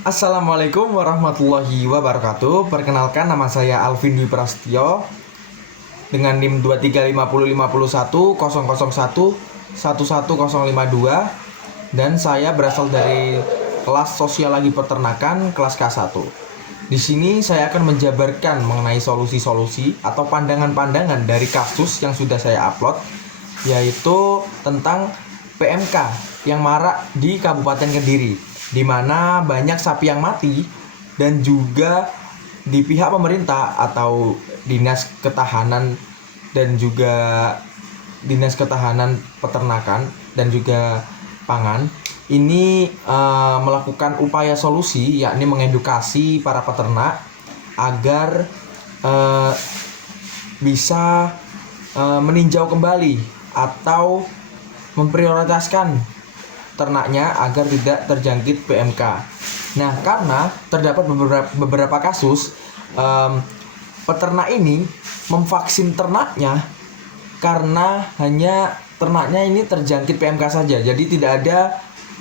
Assalamualaikum warahmatullahi wabarakatuh. Perkenalkan, nama saya Alvin Dwi Prastio dengan NIM 235505100111052 dan saya berasal dari kelas Sosiologi Peternakan kelas K1. Di sini saya akan menjabarkan mengenai solusi-solusi atau pandangan-pandangan dari kasus yang sudah saya upload, yaitu tentang PMK yang marak di Kabupaten Kediri, di mana banyak sapi yang mati dan juga di pihak pemerintah atau Dinas Ketahanan dan juga Dinas Ketahanan Peternakan dan juga Pangan ini melakukan upaya solusi, yakni mengedukasi para peternak agar bisa meninjau kembali atau memprioritaskan ternaknya agar tidak terjangkit PMK. Nah, karena terdapat beberapa kasus peternak ini memvaksin ternaknya karena hanya ternaknya ini terjangkit PMK saja. Jadi tidak ada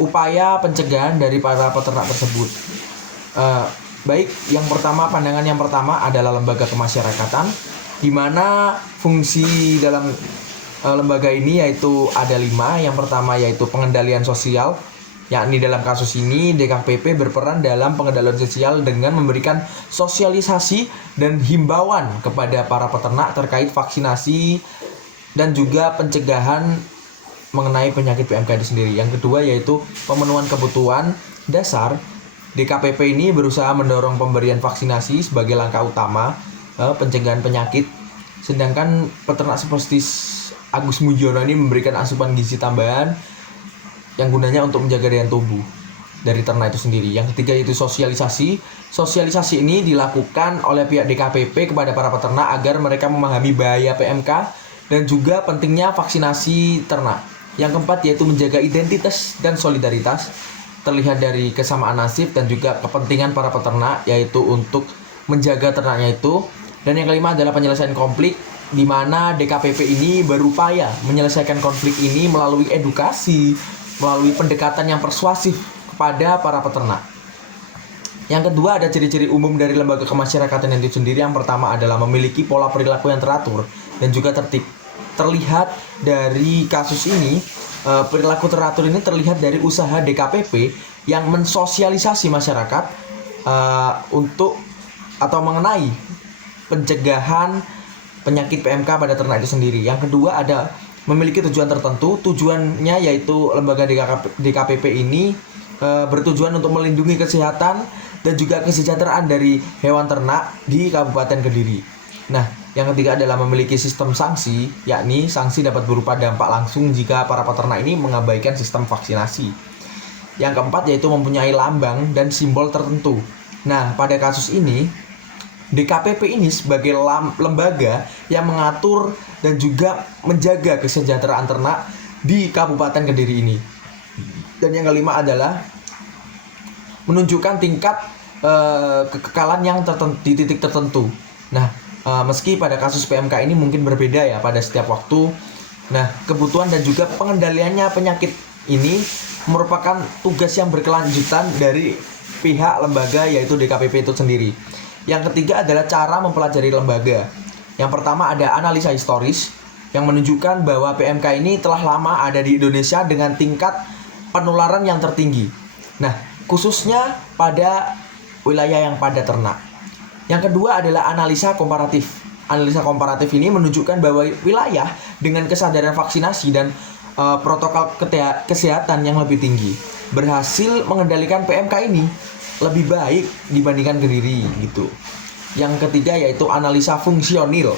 upaya pencegahan dari para peternak tersebut. Baik, pandangan yang pertama adalah lembaga kemasyarakatan, di mana fungsi dalam lembaga ini yaitu ada 5. Yang pertama yaitu pengendalian sosial, yakni dalam kasus ini DKPP berperan dalam pengendalian sosial dengan memberikan sosialisasi dan himbauan kepada para peternak terkait vaksinasi dan juga pencegahan mengenai penyakit PMK itu sendiri. Yang kedua yaitu pemenuhan kebutuhan dasar. DKPP ini berusaha mendorong pemberian vaksinasi sebagai langkah utama pencegahan penyakit. Sedangkan peternak seperti Agus Mujiono ini memberikan asupan gizi tambahan yang gunanya untuk menjaga daya tubuh dari ternak itu sendiri. Yang ketiga yaitu sosialisasi. Sosialisasi ini dilakukan oleh pihak DKPP kepada para peternak agar mereka memahami bahaya PMK dan juga pentingnya vaksinasi ternak. Yang keempat yaitu menjaga identitas dan solidaritas, terlihat dari kesamaan nasib dan juga kepentingan para peternak, yaitu untuk menjaga ternaknya itu. Dan yang kelima adalah penyelesaian konflik, di mana DKPP ini berupaya menyelesaikan konflik ini melalui edukasi, melalui pendekatan yang persuasif kepada para peternak. Yang kedua ada ciri-ciri umum dari lembaga kemasyarakatan itu sendiri. Yang pertama adalah memiliki pola perilaku yang teratur dan juga tertib. Terlihat dari kasus ini, perilaku teratur ini terlihat dari usaha DKPP yang mensosialisasi masyarakat untuk atau mengenai pencegahan penyakit PMK pada ternak itu sendiri. Yang kedua ada memiliki tujuan tertentu. Tujuannya yaitu lembaga DKPP ini bertujuan untuk melindungi kesehatan dan juga kesejahteraan dari hewan ternak di Kabupaten Kediri. Nah, yang ketiga adalah memiliki sistem sanksi, yakni sanksi dapat berupa dampak langsung jika para peternak ini mengabaikan sistem vaksinasi. Yang keempat yaitu mempunyai lambang dan simbol tertentu. Nah, pada kasus ini DKPP ini sebagai lembaga yang mengatur dan juga menjaga kesejahteraan ternak di Kabupaten Kediri ini. Dan yang kelima adalah menunjukkan tingkat kekekalan yang di titik tertentu. Nah, meski pada kasus PMK ini mungkin berbeda ya pada setiap waktu. Nah, kebutuhan dan juga pengendaliannya penyakit ini merupakan tugas yang berkelanjutan dari pihak lembaga yaitu DKPP itu sendiri. Yang ketiga adalah cara mempelajari lembaga. Yang pertama ada analisa historis yang menunjukkan bahwa PMK ini telah lama ada di Indonesia dengan tingkat penularan yang tertinggi. Nah, khususnya pada wilayah yang padat ternak. Yang kedua adalah analisa komparatif. Analisa komparatif ini menunjukkan bahwa wilayah dengan kesadaran vaksinasi dan protokol kesehatan yang lebih tinggi berhasil mengendalikan PMK ini lebih baik dibandingkan Kediri gitu. Yang ketiga yaitu analisa fungsional,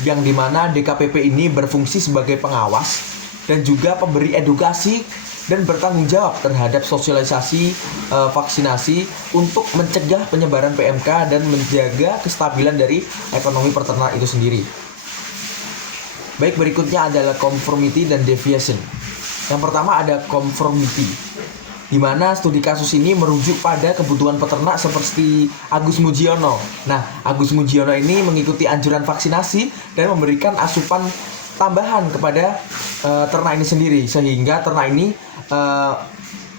yang dimana DKPP ini berfungsi sebagai pengawas dan juga pemberi edukasi dan bertanggung jawab terhadap sosialisasi vaksinasi untuk mencegah penyebaran PMK dan menjaga kestabilan dari ekonomi peternak itu sendiri. Baik, berikutnya adalah conformity dan deviation. Yang pertama ada conformity, di mana studi kasus ini merujuk pada kebutuhan peternak seperti Agus Mujiono. Nah, Agus Mujiono ini mengikuti anjuran vaksinasi dan memberikan asupan tambahan kepada ternak ini sendiri, sehingga ternak ini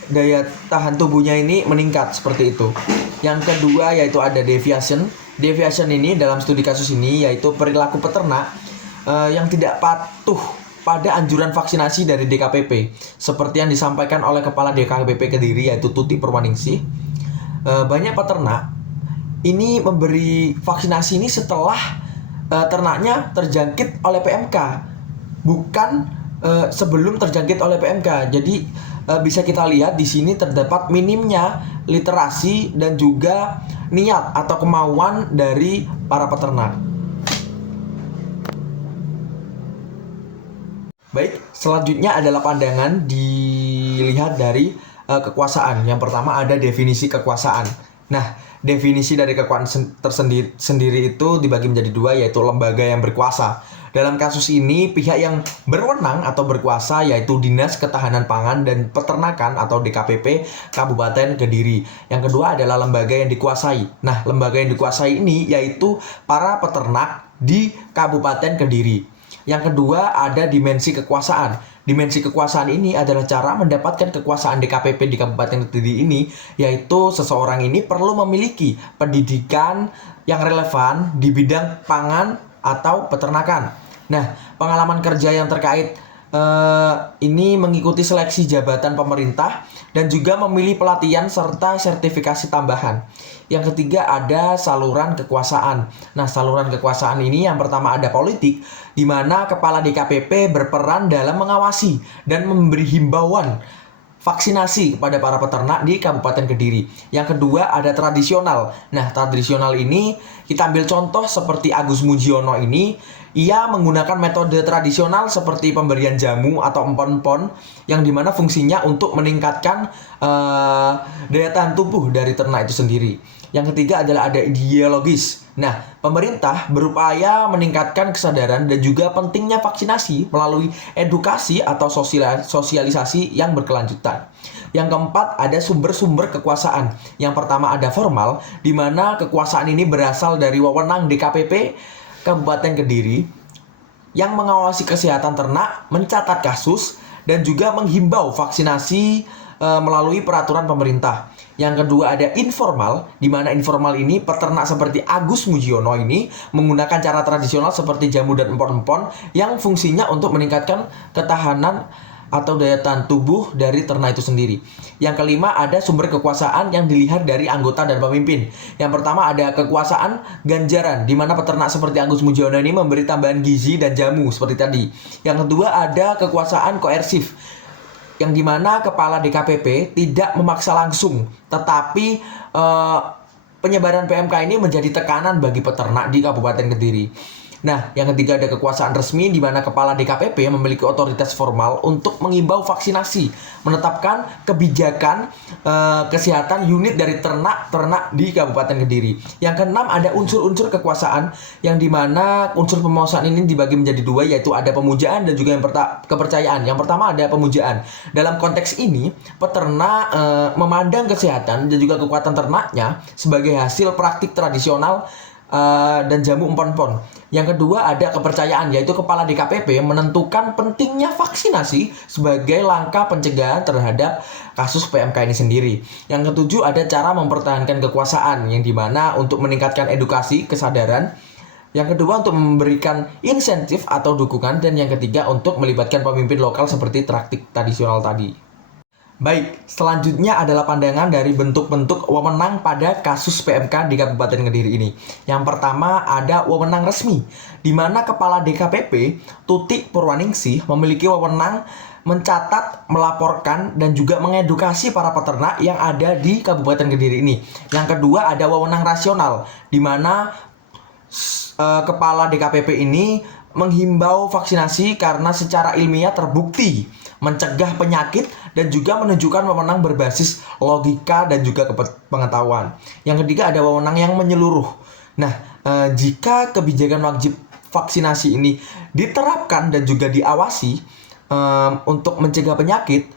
daya tahan tubuhnya ini meningkat seperti itu. Yang kedua yaitu ada deviation. Deviation ini dalam studi kasus ini yaitu perilaku peternak yang tidak patuh pada anjuran vaksinasi dari DKPP, seperti yang disampaikan oleh Kepala DKPP Kediri yaitu Tuti Purwaningsih. Banyak peternak ini memberi vaksinasi ini setelah ternaknya terjangkit oleh PMK, bukan sebelum terjangkit oleh PMK. Jadi bisa kita lihat di sini terdapat minimnya literasi dan juga niat atau kemauan dari para peternak. Baik, selanjutnya adalah pandangan dilihat dari kekuasaan. Yang pertama ada definisi kekuasaan. Nah, definisi dari kekuasaan tersendiri itu dibagi menjadi dua, yaitu lembaga yang berkuasa. Dalam kasus ini, pihak yang berwenang atau berkuasa yaitu Dinas Ketahanan Pangan dan Peternakan atau DKPP Kabupaten Kediri. Yang kedua adalah lembaga yang dikuasai. Nah, lembaga yang dikuasai ini yaitu para peternak di Kabupaten Kediri. Yang kedua ada dimensi kekuasaan. Dimensi kekuasaan ini adalah cara mendapatkan kekuasaan DKPP di Kabupaten Kediri ini, yaitu seseorang ini perlu memiliki pendidikan yang relevan di bidang pangan atau peternakan. Nah, pengalaman kerja yang terkait ini mengikuti seleksi jabatan pemerintah dan juga memilih pelatihan serta sertifikasi tambahan. Yang ketiga ada saluran kekuasaan. Nah, saluran kekuasaan ini yang pertama ada politik, di mana kepala DKPP berperan dalam mengawasi dan memberi himbauan vaksinasi kepada para peternak di Kabupaten Kediri. Yang kedua ada tradisional. Nah, tradisional ini kita ambil contoh seperti Agus Mujiono ini. Ia menggunakan metode tradisional seperti pemberian jamu atau empon-empon yang dimana fungsinya untuk meningkatkan daya tahan tubuh dari ternak itu sendiri. Yang ketiga adalah ada ideologis. Nah, pemerintah berupaya meningkatkan kesadaran dan juga pentingnya vaksinasi melalui edukasi atau sosialisasi yang berkelanjutan. Yang keempat ada sumber-sumber kekuasaan. Yang pertama ada formal, di mana kekuasaan ini berasal dari wewenang DKPP Kabupaten Kediri yang mengawasi kesehatan ternak, mencatat kasus, dan juga menghimbau vaksinasi melalui peraturan pemerintah. Yang kedua ada informal, di mana informal ini peternak seperti Agus Mujiono ini menggunakan cara tradisional seperti jamu dan empon-empon yang fungsinya untuk meningkatkan ketahanan atau daya tahan tubuh dari ternak itu sendiri. Yang kelima ada sumber kekuasaan yang dilihat dari anggota dan pemimpin. Yang pertama ada kekuasaan ganjaran, di mana peternak seperti Agus Mujiono ini memberi tambahan gizi dan jamu seperti tadi. Yang kedua ada kekuasaan koersif, yang dimana kepala DKPP tidak memaksa langsung, tetapi penyebaran PMK ini menjadi tekanan bagi peternak di Kabupaten Kediri. Nah, yang ketiga ada kekuasaan resmi, di mana kepala DKPP memiliki otoritas formal untuk mengimbau vaksinasi, menetapkan kebijakan kesehatan unit dari ternak di Kabupaten Kediri. Yang keenam ada unsur-unsur kekuasaan, yang dimana unsur penguasaan ini dibagi menjadi dua, yaitu ada pemujaan dan juga kepercayaan. Yang pertama ada pemujaan. Dalam konteks ini, peternak memandang kesehatan dan juga kekuatan ternaknya sebagai hasil praktik tradisional dan jamu empon-empon. Yang kedua ada kepercayaan, yaitu kepala DKPP menentukan pentingnya vaksinasi sebagai langkah pencegahan terhadap kasus PMK ini sendiri. Yang ketujuh ada cara mempertahankan kekuasaan, yang dimana untuk meningkatkan edukasi kesadaran. Yang kedua untuk memberikan insentif atau dukungan, dan yang ketiga untuk melibatkan pemimpin lokal seperti praktik tradisional tadi. Baik, selanjutnya adalah pandangan dari bentuk-bentuk wewenang pada kasus PMK di Kabupaten Kediri ini. Yang pertama ada wewenang resmi, di mana Kepala DKPP Tuti Purwaningsih memiliki wewenang mencatat, melaporkan, dan juga mengedukasi para peternak yang ada di Kabupaten Kediri ini. Yang kedua ada wewenang rasional, di mana Kepala DKPP ini menghimbau vaksinasi karena secara ilmiah terbukti mencegah penyakit dan juga menunjukkan wewenang berbasis logika dan juga pengetahuan. Yang ketiga ada wewenang yang menyeluruh. Nah, jika kebijakan wajib vaksinasi ini diterapkan dan juga diawasi untuk mencegah penyakit,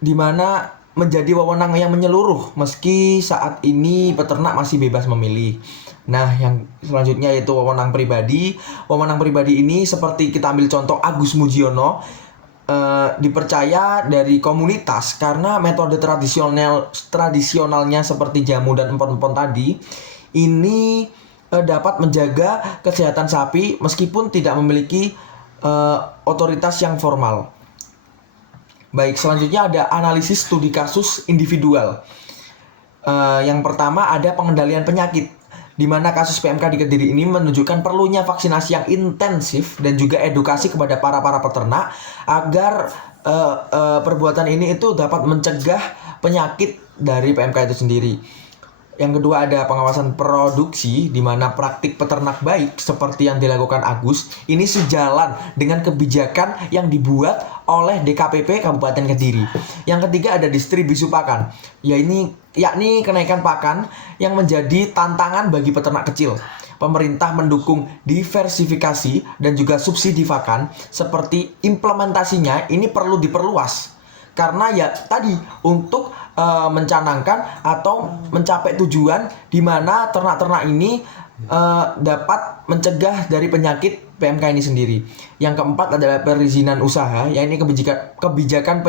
di mana menjadi wewenang yang menyeluruh meski saat ini peternak masih bebas memilih. Nah, yang selanjutnya yaitu wewenang pribadi. Wewenang pribadi ini seperti kita ambil contoh Agus Mujiono. dipercaya dari komunitas karena metode tradisionalnya seperti jamu dan empon-empon tadi ini dapat menjaga kesehatan sapi meskipun tidak memiliki otoritas yang formal. Baik, selanjutnya ada analisis studi kasus individual. Yang pertama ada pengendalian penyakit, di mana kasus PMK di Kediri ini menunjukkan perlunya vaksinasi yang intensif dan juga edukasi kepada para peternak agar perbuatan ini itu dapat mencegah penyakit dari PMK itu sendiri. Yang kedua ada pengawasan produksi, di mana praktik peternak baik seperti yang dilakukan Agus ini sejalan dengan kebijakan yang dibuat oleh DKPP Kabupaten Kediri. Yang ketiga ada distribusi pakan, yakni kenaikan pakan yang menjadi tantangan bagi peternak kecil. Pemerintah mendukung diversifikasi dan juga subsidi pakan, seperti implementasinya ini perlu diperluas. Karena ya tadi untuk mencanangkan atau mencapai tujuan di mana ternak-ternak ini dapat mencegah dari penyakit PMK ini sendiri. Yang keempat adalah perizinan usaha, yaitu kebijakan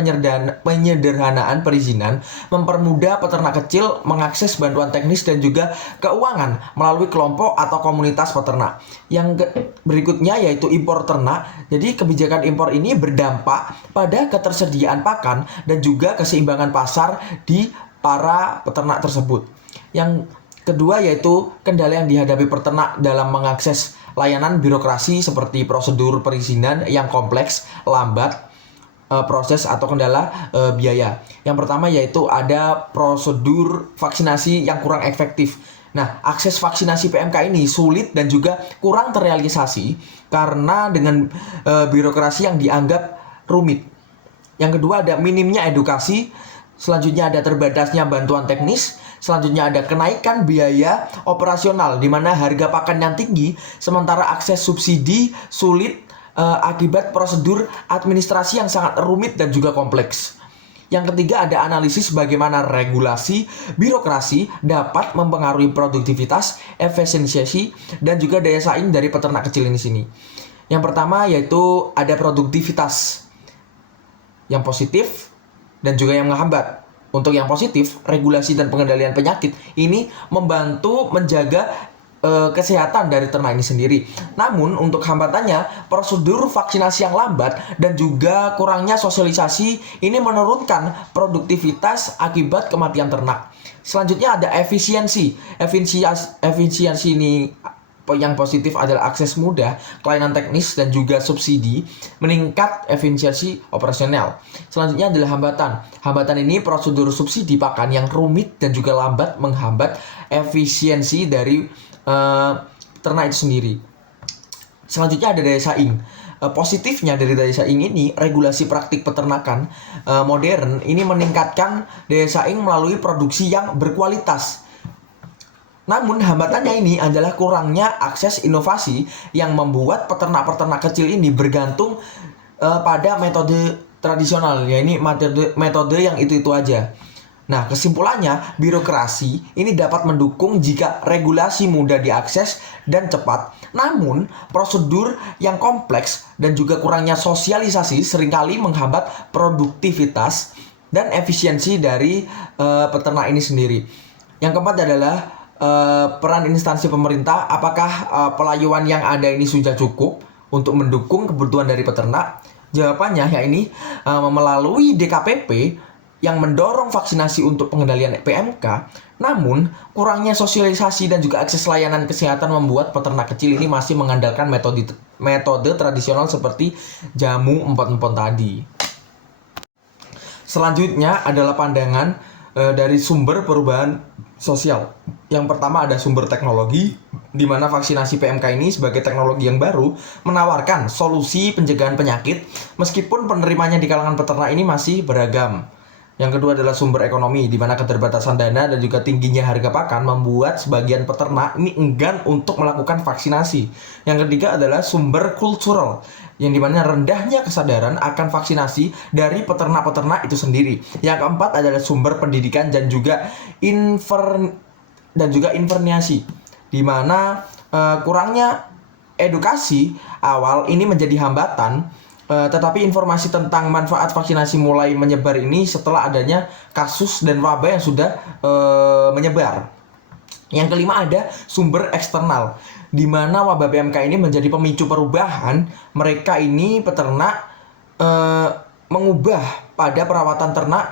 penyederhanaan perizinan mempermudah peternak kecil mengakses bantuan teknis dan juga keuangan melalui kelompok atau komunitas peternak. Yang berikutnya yaitu impor ternak. Jadi kebijakan impor ini berdampak pada ketersediaan pakan dan juga keseimbangan pasar di para peternak tersebut. Yang kedua yaitu kendala yang dihadapi peternak dalam mengakses layanan birokrasi seperti prosedur perizinan yang kompleks, lambat, proses atau kendala biaya. Yang pertama yaitu ada prosedur vaksinasi yang kurang efektif. Nah, akses vaksinasi PMK ini sulit dan juga kurang terrealisasi karena dengan birokrasi yang dianggap rumit. Yang kedua ada minimnya edukasi, selanjutnya ada terbatasnya bantuan teknis, selanjutnya ada kenaikan biaya operasional di mana harga pakan yang tinggi sementara akses subsidi sulit akibat prosedur administrasi yang sangat rumit dan juga kompleks. Yang ketiga ada analisis bagaimana regulasi birokrasi dapat mempengaruhi produktivitas, efisiensi dan juga daya saing dari peternak kecil ini sini. Yang pertama yaitu ada produktivitas yang positif dan juga yang menghambat. Untuk yang positif, regulasi dan pengendalian penyakit ini membantu menjaga kesehatan dari ternak ini sendiri. Namun untuk hambatannya, prosedur vaksinasi yang lambat dan juga kurangnya sosialisasi ini menurunkan produktivitas akibat kematian ternak. Selanjutnya ada efisiensi. Efisiensi ini yang positif adalah akses mudah, kelainan teknis dan juga subsidi, meningkat efisiensi operasional. Selanjutnya adalah hambatan. Hambatan ini prosedur subsidi pakan yang rumit dan juga lambat menghambat efisiensi dari ternak itu sendiri. Selanjutnya ada daya saing. Positifnya dari daya saing ini, regulasi praktik peternakan modern ini meningkatkan daya saing melalui produksi yang berkualitas. Namun hambatannya ini adalah kurangnya akses inovasi yang membuat peternak-peternak kecil ini bergantung pada metode tradisional, yaitu metode yang itu-itu aja. Nah, kesimpulannya, birokrasi ini dapat mendukung jika regulasi mudah diakses dan cepat. Namun, prosedur yang kompleks dan juga kurangnya sosialisasi seringkali menghambat produktivitas dan efisiensi dari peternak ini sendiri. Yang keempat adalah peran instansi pemerintah. Apakah pelayuan yang ada ini sudah cukup untuk mendukung kebutuhan dari peternak? Jawabannya ya ini melalui DKPP yang mendorong vaksinasi untuk pengendalian PMK. Namun kurangnya sosialisasi dan juga akses layanan kesehatan membuat peternak kecil ini masih mengandalkan metode tradisional seperti jamu empon-empon tadi. Selanjutnya adalah pandangan dari sumber perubahan sosial. Yang pertama ada sumber teknologi, di mana vaksinasi PMK ini sebagai teknologi yang baru menawarkan solusi pencegahan penyakit meskipun penerimanya di kalangan peternak ini masih beragam. Yang kedua adalah sumber ekonomi, di mana keterbatasan dana dan juga tingginya harga pakan membuat sebagian peternak ini enggan untuk melakukan vaksinasi. Yang ketiga adalah sumber kultural, yang dimana rendahnya kesadaran akan vaksinasi dari peternak-peternak itu sendiri. Yang keempat adalah sumber pendidikan dan juga informasi, di mana kurangnya edukasi awal ini menjadi hambatan Tetapi informasi tentang manfaat vaksinasi mulai menyebar ini setelah adanya kasus dan wabah yang sudah menyebar. Yang kelima ada sumber eksternal, di mana wabah PMK ini menjadi pemicu perubahan. Mereka ini peternak mengubah pada perawatan ternak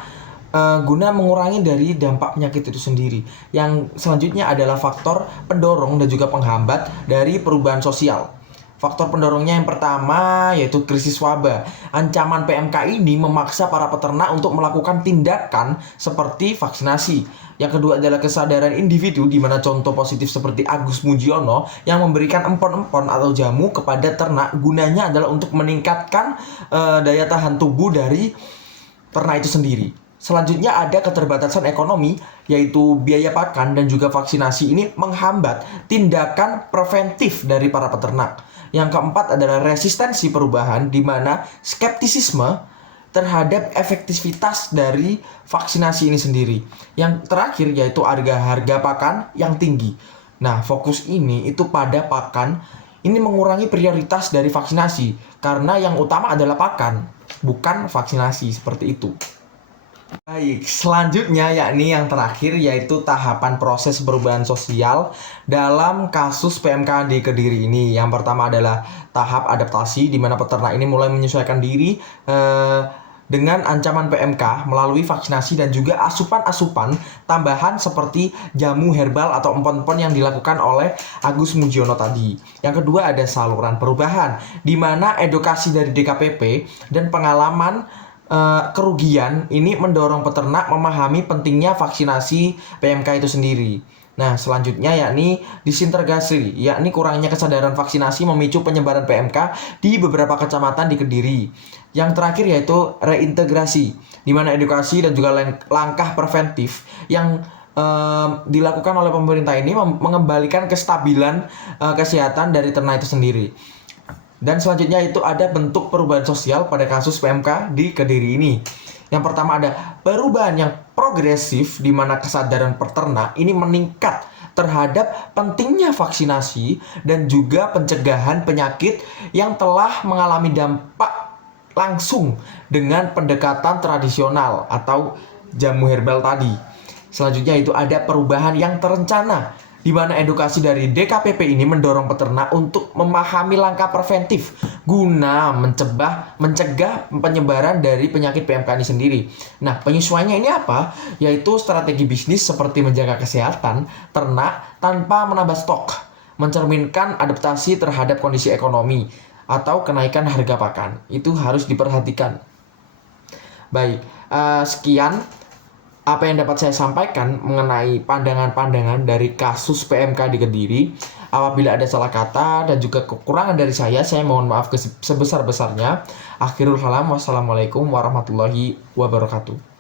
guna mengurangi dari dampak penyakit itu sendiri. Yang selanjutnya adalah faktor pendorong dan juga penghambat dari perubahan sosial. Faktor pendorongnya yang pertama yaitu krisis wabah. Ancaman PMK ini memaksa para peternak untuk melakukan tindakan seperti vaksinasi. Yang kedua adalah kesadaran individu, di mana contoh positif seperti Agus Mujiono yang memberikan empon-empon atau jamu kepada ternak, gunanya adalah untuk meningkatkan daya tahan tubuh dari ternak itu sendiri. Selanjutnya ada keterbatasan ekonomi, yaitu biaya pakan dan juga vaksinasi ini menghambat tindakan preventif dari para peternak. Yang keempat adalah resistensi perubahan, di mana skeptisisme terhadap efektivitas dari vaksinasi ini sendiri. Yang terakhir yaitu harga pakan yang tinggi. Nah, fokus ini itu pada pakan, ini mengurangi prioritas dari vaksinasi, karena yang utama adalah pakan, bukan vaksinasi, seperti itu. Baik, selanjutnya yakni yang terakhir yaitu tahapan proses perubahan sosial dalam kasus PMK di Kediri ini. Yang pertama adalah tahap adaptasi, di mana peternak ini mulai menyesuaikan diri dengan ancaman PMK melalui vaksinasi dan juga asupan-asupan tambahan seperti jamu herbal atau empon-empon yang dilakukan oleh Agus Mujiono tadi. Yang kedua ada saluran perubahan, di mana edukasi dari DKPP dan pengalaman kerugian ini mendorong peternak memahami pentingnya vaksinasi PMK itu sendiri. Nah, selanjutnya yakni disintegrasi, yakni kurangnya kesadaran vaksinasi memicu penyebaran PMK di beberapa kecamatan di Kediri. Yang terakhir yaitu reintegrasi, di mana edukasi dan juga langkah preventif yang dilakukan oleh pemerintah ini mengembalikan kestabilan kesehatan dari ternak itu sendiri. Dan selanjutnya itu ada bentuk perubahan sosial pada kasus PMK di Kediri ini. Yang pertama ada perubahan yang progresif, di mana kesadaran peternak ini meningkat terhadap pentingnya vaksinasi dan juga pencegahan penyakit yang telah mengalami dampak langsung dengan pendekatan tradisional atau jamu herbal tadi. Selanjutnya itu ada perubahan yang terencana, di mana edukasi dari DKPP ini mendorong peternak untuk memahami langkah preventif guna mencegah penyebaran dari penyakit PMK ini sendiri. Nah, penyesuaiannya ini apa? Yaitu strategi bisnis seperti menjaga kesehatan ternak tanpa menambah stok, mencerminkan adaptasi terhadap kondisi ekonomi atau kenaikan harga pakan. Itu harus diperhatikan. Baik, sekian apa yang dapat saya sampaikan mengenai pandangan-pandangan dari kasus PMK di Kediri. Apabila ada salah kata dan juga kekurangan dari saya mohon maaf sebesar-besarnya. Akhirul kalam, wassalamualaikum warahmatullahi wabarakatuh.